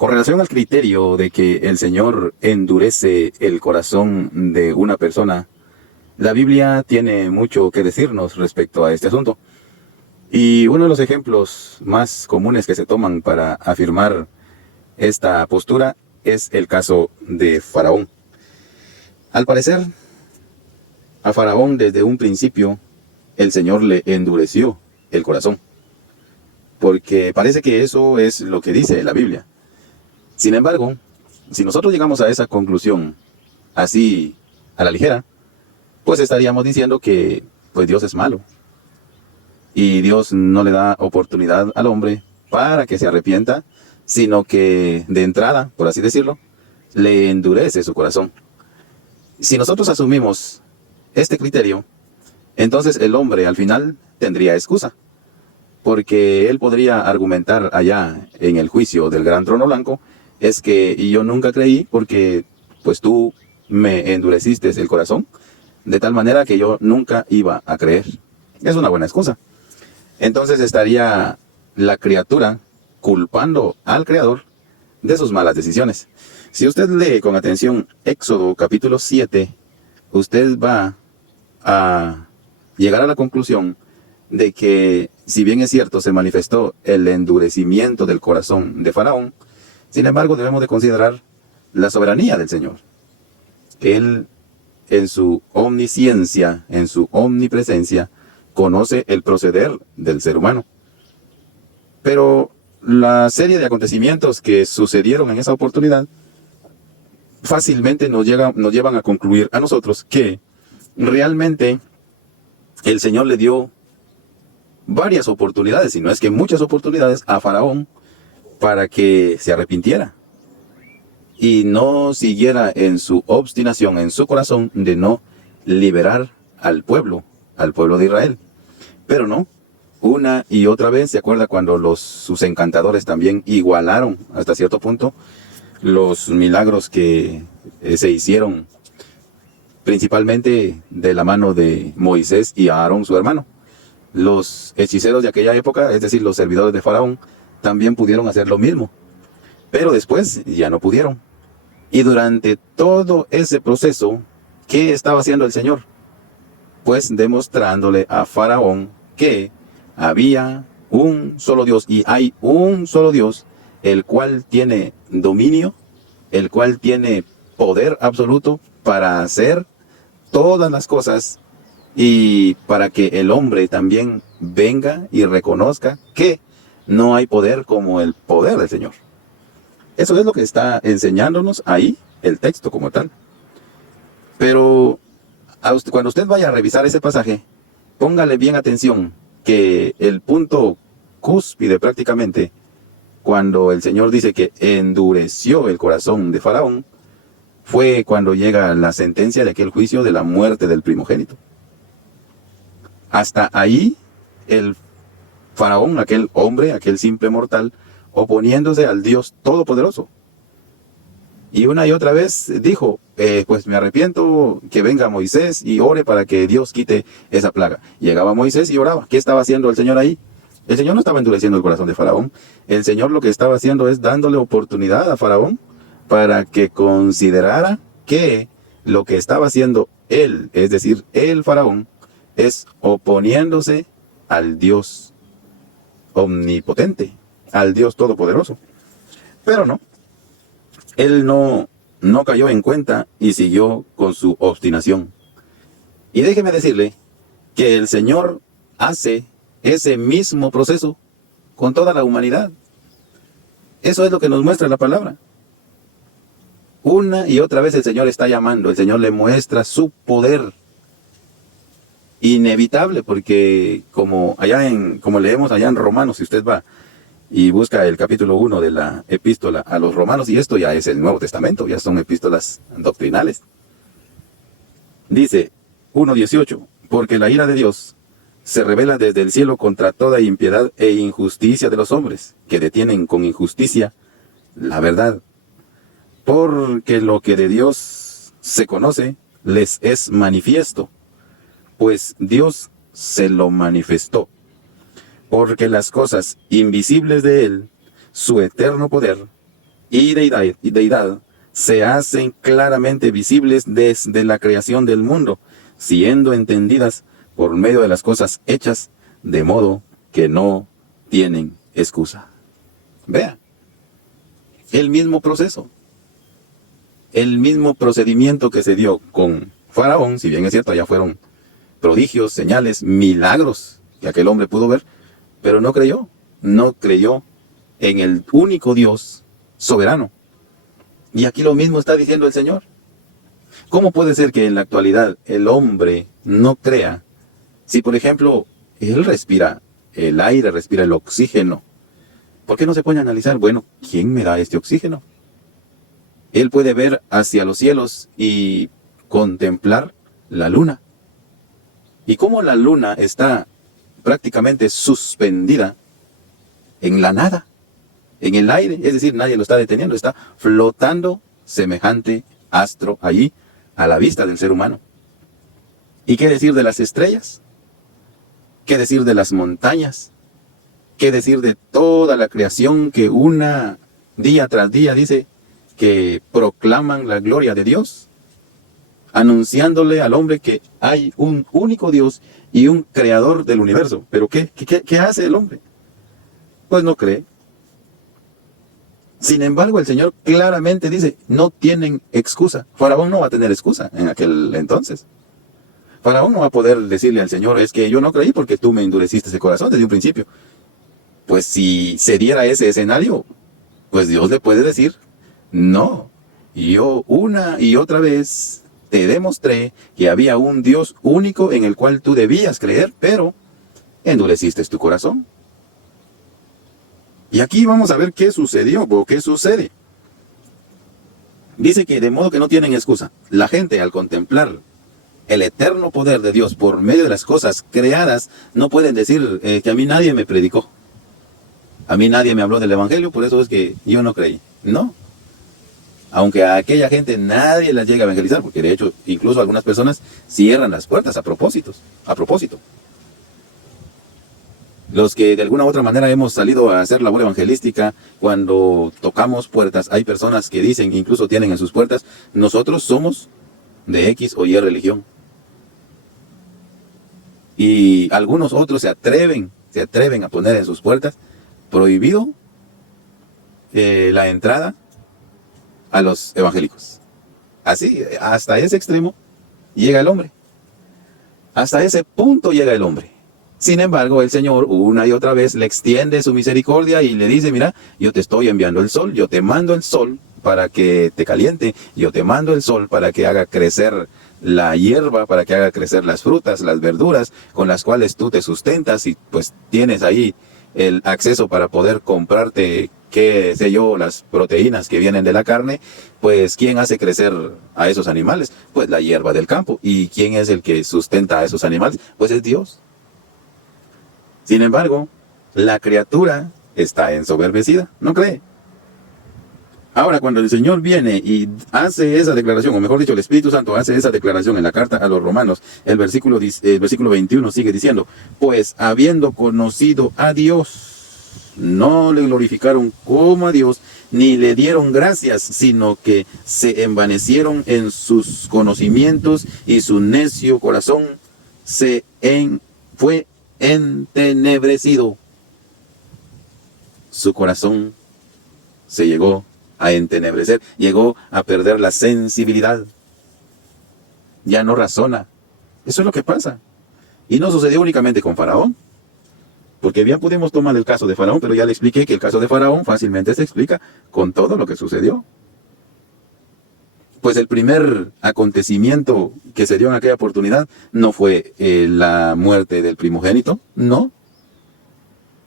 Con relación al criterio de que el Señor endurece el corazón de una persona, la Biblia tiene mucho que decirnos respecto a este asunto. Y uno de los ejemplos más comunes que se toman para afirmar esta postura es el caso de Faraón. Al parecer, a Faraón desde un principio el Señor le endureció el corazón, porque parece que eso es lo que dice la Biblia. Sin embargo, si nosotros llegamos a esa conclusión así a la ligera, pues estaríamos diciendo que pues Dios es malo y Dios no le da oportunidad al hombre para que se arrepienta, sino que de entrada, por así decirlo, le endurece su corazón. Si nosotros asumimos este criterio, entonces el hombre al final tendría excusa, porque él podría argumentar allá en el juicio del gran trono blanco, es que y yo nunca creí porque pues tú me endureciste el corazón, de tal manera que yo nunca iba a creer. Es una buena excusa. Entonces estaría la criatura culpando al Creador de sus malas decisiones. Si usted lee con atención Éxodo capítulo 7, usted va a llegar a la conclusión de que, si bien es cierto, se manifestó el endurecimiento del corazón de Faraón, sin embargo debemos de considerar la soberanía del Señor. Él, en su omnisciencia, en su omnipresencia, conoce el proceder del ser humano. Pero la serie de acontecimientos que sucedieron en esa oportunidad fácilmente nos llevan a concluir a nosotros que realmente el Señor le dio varias oportunidades, si no es que muchas oportunidades, a Faraón para que se arrepintiera y no siguiera en su obstinación, en su corazón, de no liberar al pueblo de Israel. Pero no, una y otra vez, ¿se acuerda cuando sus encantadores también igualaron hasta cierto punto los milagros que se hicieron principalmente de la mano de Moisés y Aarón, su hermano? Los hechiceros de aquella época, es decir, los servidores de Faraón, también pudieron hacer lo mismo, pero después ya no pudieron. Y durante todo ese proceso, ¿qué estaba haciendo el Señor? Pues demostrándole a Faraón que había un solo Dios y hay un solo Dios, el cual tiene dominio, el cual tiene poder absoluto para hacer todas las cosas y para que el hombre también venga y reconozca que no hay poder como el poder del Señor. Eso es lo que está enseñándonos ahí el texto como tal. Pero cuando usted vaya a revisar ese pasaje, póngale bien atención que el punto cúspide prácticamente, cuando el Señor dice que endureció el corazón de Faraón, fue cuando llega la sentencia de aquel juicio de la muerte del primogénito. Hasta ahí el Faraón, aquel hombre, aquel simple mortal, oponiéndose al Dios Todopoderoso. Y una y otra vez dijo, pues me arrepiento, que venga Moisés y ore para que Dios quite esa plaga. Llegaba Moisés y oraba. ¿Qué estaba haciendo el Señor ahí? El Señor no estaba endureciendo el corazón de Faraón. El Señor lo que estaba haciendo es dándole oportunidad a Faraón para que considerara que lo que estaba haciendo él, es decir, el Faraón, es oponiéndose al Dios omnipotente, al Dios todopoderoso. Pero no, él no cayó en cuenta y siguió con su obstinación. Y déjeme decirle que el Señor hace ese mismo proceso con toda la humanidad. Eso es lo que nos muestra la palabra. Una y otra vez el Señor está llamando, el Señor le muestra su poder inevitable, porque como leemos allá en Romanos, si usted va y busca el capítulo 1 de la epístola a los Romanos, y esto ya es el Nuevo Testamento, ya son epístolas doctrinales. Dice 1:18, porque la ira de Dios se revela desde el cielo contra toda impiedad e injusticia de los hombres, que detienen con injusticia la verdad. Porque lo que de Dios se conoce les es manifiesto, pues Dios se lo manifestó. Porque las cosas invisibles de Él, su eterno poder, y deidad se hacen claramente visibles desde la creación del mundo, siendo entendidas por medio de las cosas hechas, de modo que no tienen excusa. Vea, el mismo proceso, el mismo procedimiento que se dio con Faraón, si bien es cierto, allá fueron prodigios, señales, milagros que aquel hombre pudo ver, pero no creyó en el único Dios soberano. Y aquí lo mismo está diciendo el Señor. ¿Cómo puede ser que en la actualidad el hombre no crea? Si, por ejemplo, él respira el aire, respira el oxígeno, ¿por qué no se pone a analizar? Bueno, ¿quién me da este oxígeno? Él puede ver hacia los cielos y contemplar la luna. Y cómo la luna está prácticamente suspendida en la nada, en el aire, es decir, nadie lo está deteniendo, está flotando semejante astro allí a la vista del ser humano. ¿Y qué decir de las estrellas? ¿Qué decir de las montañas? ¿Qué decir de toda la creación que día tras día dice que proclaman la gloria de Dios, anunciándole al hombre que hay un único Dios y un creador del universo? ¿Pero qué hace el hombre? Pues no cree. Sin embargo, el Señor claramente dice, no tienen excusa. Faraón no va a tener excusa en aquel entonces. Faraón no va a poder decirle al Señor, es que yo no creí porque tú me endureciste ese corazón desde un principio. Pues si se diera ese escenario, pues Dios le puede decir, no, yo una y otra vez te demostré que había un Dios único en el cual tú debías creer, pero endureciste tu corazón. Y aquí vamos a ver qué sucedió o qué sucede. Dice que de modo que no tienen excusa. La gente al contemplar el eterno poder de Dios por medio de las cosas creadas, no pueden decir que a mí nadie me predicó. A mí nadie me habló del Evangelio, por eso es que yo no creí. No. Aunque a aquella gente nadie las llega a evangelizar, porque de hecho incluso algunas personas cierran las puertas a propósito. Los que de alguna u otra manera hemos salido a hacer labor evangelística, cuando tocamos puertas, hay personas que dicen, incluso tienen en sus puertas, nosotros somos de X o Y religión. Y algunos otros se atreven a poner en sus puertas, prohibido la entrada a los evangélicos. Así, hasta ese extremo llega el hombre. Hasta ese punto llega el hombre. Sin embargo, el Señor una y otra vez le extiende su misericordia y le dice, mira, yo te estoy enviando el sol, yo te mando el sol para que te caliente, yo te mando el sol para que haga crecer la hierba, para que haga crecer las frutas, las verduras con las cuales tú te sustentas y pues tienes ahí el acceso para poder comprarte, qué sé yo, las proteínas que vienen de la carne. Pues ¿quién hace crecer a esos animales? Pues la hierba del campo. ¿Y quién es el que sustenta a esos animales? Pues es Dios. Sin embargo, la criatura está ensoberbecida, no cree. Ahora, cuando el Señor viene y hace esa declaración, o mejor dicho, el Espíritu Santo hace esa declaración en la carta a los Romanos, el versículo 21 sigue diciendo, pues habiendo conocido a Dios, no le glorificaron como a Dios, ni le dieron gracias, sino que se envanecieron en sus conocimientos y su necio corazón fue entenebrecido. Su corazón se llegó a entenebrecer, llegó a perder la sensibilidad. Ya no razona. Eso es lo que pasa. Y no sucedió únicamente con Faraón, porque bien pudimos tomar el caso de Faraón, pero ya le expliqué que el caso de Faraón fácilmente se explica con todo lo que sucedió. Pues el primer acontecimiento que se dio en aquella oportunidad no fue la muerte del primogénito, no.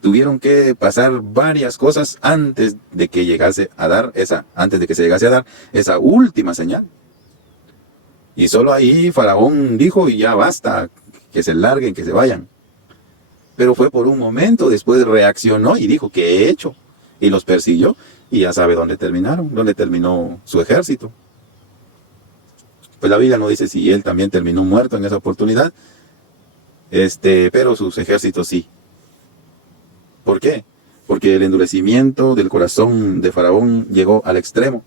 Tuvieron que pasar varias cosas antes de que se llegase a dar esa última señal. Y solo ahí Faraón dijo, y ya basta, que se larguen, que se vayan. Pero fue por un momento, después reaccionó y dijo, ¿qué he hecho? Y los persiguió, y ya sabe dónde terminó su ejército. Pues la Biblia no dice si él también terminó muerto en esa oportunidad, pero sus ejércitos sí. ¿Por qué? porque el endurecimiento del corazón de Faraón llegó al extremo.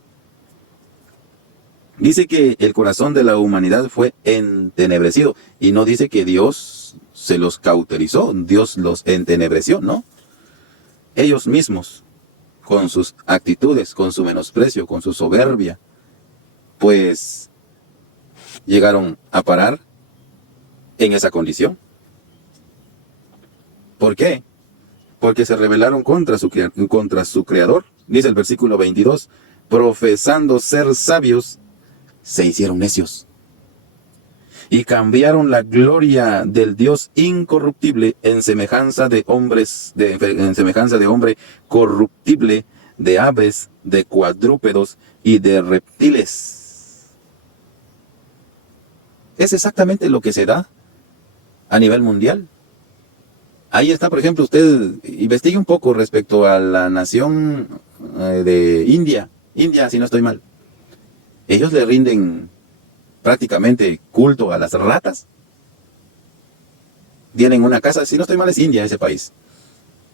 Dice que el corazón de la humanidad fue entenebrecido, y no dice que Dios se los cauterizó, Dios los entenebreció, ¿no? Ellos mismos, con sus actitudes, con su menosprecio, con su soberbia, pues llegaron a parar en esa condición. ¿Por qué? Porque se rebelaron contra su Creador. Dice el versículo 22, profesando ser sabios, se hicieron necios y cambiaron la gloria del Dios incorruptible en semejanza de hombres, en semejanza de hombre corruptible, de aves, de cuadrúpedos y de reptiles. Es exactamente lo que se da a nivel mundial. Ahí está, por ejemplo, usted investigue un poco respecto a la nación de India, si no estoy mal. Ellos le rinden prácticamente culto a las ratas. Tienen una casa, si no estoy mal es India ese país.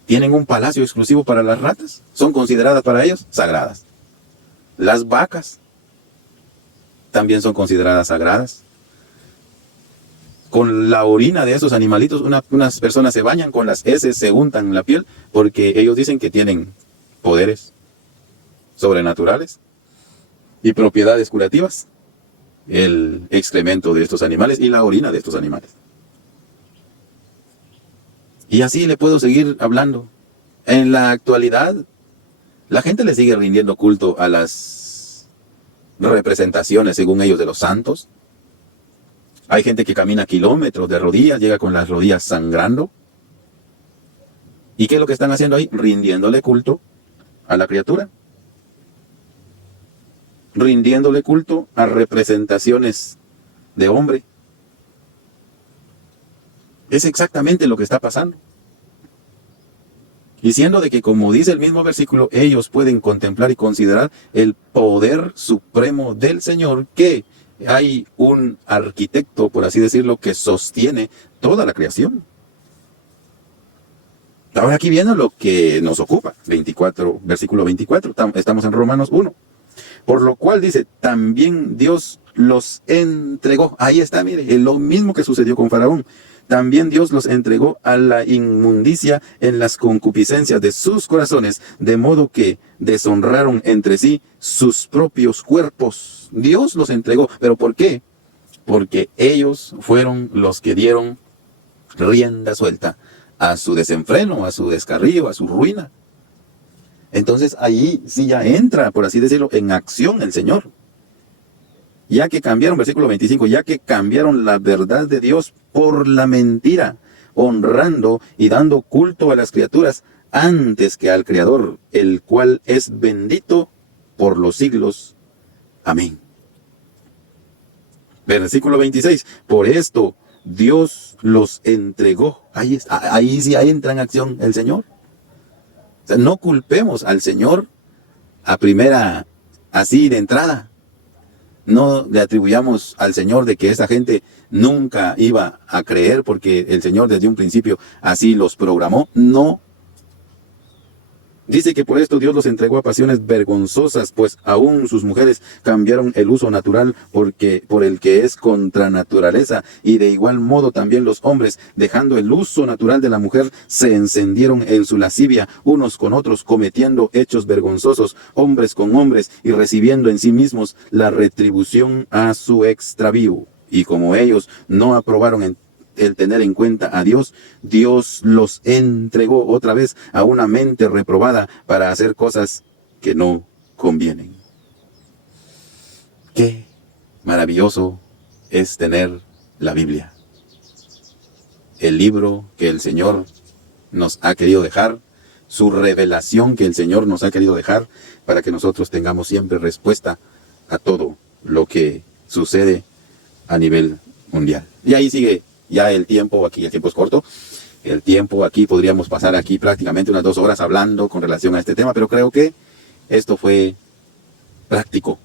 Tienen un palacio exclusivo para las ratas. Son consideradas para ellos sagradas. Las vacas también son consideradas sagradas. Con la orina de esos animalitos, unas personas se bañan, con las heces se untan la piel, porque ellos dicen que tienen poderes sobrenaturales y propiedades curativas, el excremento de estos animales y la orina de estos animales. Y así le puedo seguir hablando. En la actualidad, la gente le sigue rindiendo culto a las representaciones, según ellos, de los santos. Hay gente que camina kilómetros de rodillas, llega con las rodillas sangrando. ¿Y qué es lo que están haciendo ahí? Rindiéndole culto a la criatura. Rindiéndole culto a representaciones de hombre. Es exactamente lo que está pasando. Y siendo de que, como dice el mismo versículo, ellos pueden contemplar y considerar el poder supremo del Señor, que hay un arquitecto, por así decirlo, que sostiene toda la creación. Ahora aquí viene lo que nos ocupa, versículo 24, estamos en Romanos 1. Por lo cual dice, también Dios los entregó. Ahí está, mire, es lo mismo que sucedió con Faraón. También Dios los entregó a la inmundicia en las concupiscencias de sus corazones, de modo que deshonraron entre sí sus propios cuerpos. Dios los entregó. ¿Pero por qué? Porque ellos fueron los que dieron rienda suelta a su desenfreno, a su descarrío, a su ruina. Entonces ahí sí ya entra, por así decirlo, en acción el Señor. Ya que cambiaron, versículo 25, ya que cambiaron la verdad de Dios por la mentira, honrando y dando culto a las criaturas antes que al Creador, el cual es bendito por los siglos. Amén. Versículo 26, por esto Dios los entregó. Ahí sí entra en acción el Señor. O sea, no culpemos al Señor a primera, así de entrada. No le atribuyamos al Señor de que esa gente nunca iba a creer porque el Señor desde un principio así los programó. No. Dice que por esto Dios los entregó a pasiones vergonzosas, pues aún sus mujeres cambiaron el uso natural por el que es contra naturaleza, y de igual modo también los hombres, dejando el uso natural de la mujer, se encendieron en su lascivia unos con otros, cometiendo hechos vergonzosos, hombres con hombres, y recibiendo en sí mismos la retribución a su extravío. Y como ellos no aprobaron el tener en cuenta a Dios, Dios los entregó otra vez a una mente reprobada para hacer cosas que no convienen. Qué maravilloso es tener la Biblia, el libro que el Señor nos ha querido dejar, su revelación que el Señor nos ha querido dejar, para que nosotros tengamos siempre respuesta a todo lo que sucede a nivel mundial. Y ahí sigue ya el tiempo es corto. El tiempo aquí, podríamos pasar aquí prácticamente unas 2 horas hablando con relación a este tema, pero creo que esto fue práctico.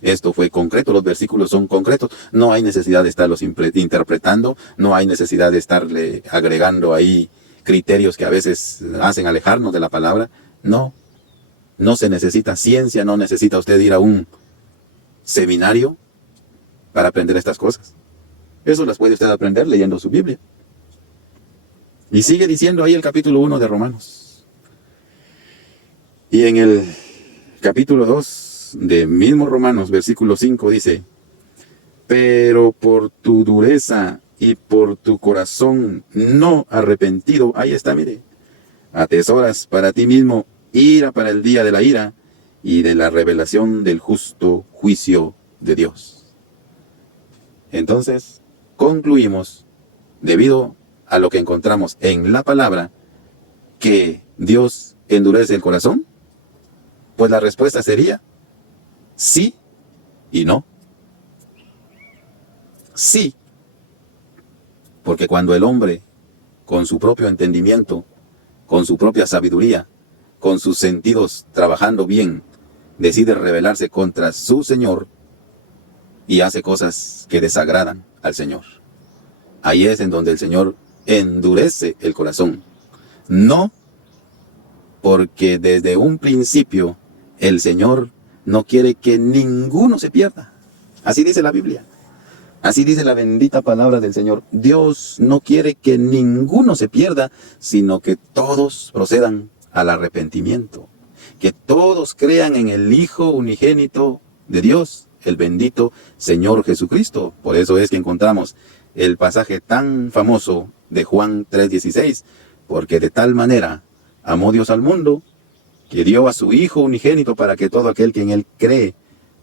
Esto fue concreto, los versículos son concretos. No hay necesidad de estarlos interpretando, no hay necesidad de estarle agregando ahí criterios que a veces hacen alejarnos de la palabra. No, no se necesita ciencia, no necesita usted ir a un seminario para aprender estas cosas. Eso las puede usted aprender leyendo su Biblia. Y sigue diciendo ahí el capítulo 1 de Romanos. Y en el capítulo 2 de mismo Romanos, versículo 5 dice: pero por tu dureza y por tu corazón no arrepentido, ahí está, mire, atesoras para ti mismo ira para el día de la ira y de la revelación del justo juicio de Dios. Entonces, concluimos, debido a lo que encontramos en la palabra, que Dios endurece el corazón. Pues la respuesta sería sí y no. Sí, porque cuando el hombre, con su propio entendimiento, con su propia sabiduría, con sus sentidos trabajando bien, decide rebelarse contra su Señor y hace cosas que desagradan al Señor, ahí es en donde el Señor endurece el corazón. No porque desde un principio el Señor no quiere que ninguno se pierda. Así dice la Biblia. Así dice la bendita palabra del Señor. Dios no quiere que ninguno se pierda, sino que todos procedan al arrepentimiento. Que todos crean en el Hijo unigénito de Dios, el bendito Señor Jesucristo. Por eso es que encontramos el pasaje tan famoso de Juan 3:16. Porque de tal manera amó Dios al mundo, que dio a su Hijo unigénito para que todo aquel que en Él cree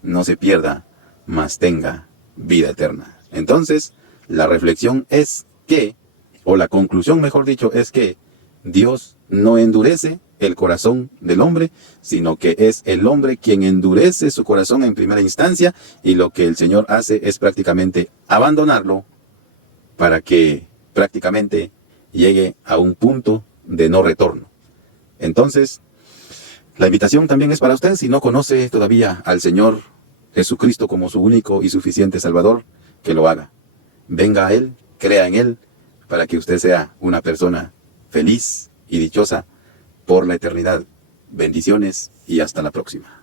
no se pierda, mas tenga vida eterna. Entonces, la reflexión es que, o la conclusión mejor dicho, es que Dios no endurece el corazón del hombre, sino que es el hombre quien endurece su corazón en primera instancia, y lo que el Señor hace es prácticamente abandonarlo para que prácticamente llegue a un punto de no retorno. Entonces, la invitación también es para usted, si no conoce todavía al Señor Jesucristo como su único y suficiente Salvador, que lo haga. Venga a Él, crea en Él, para que usted sea una persona feliz y dichosa por la eternidad. Bendiciones y hasta la próxima.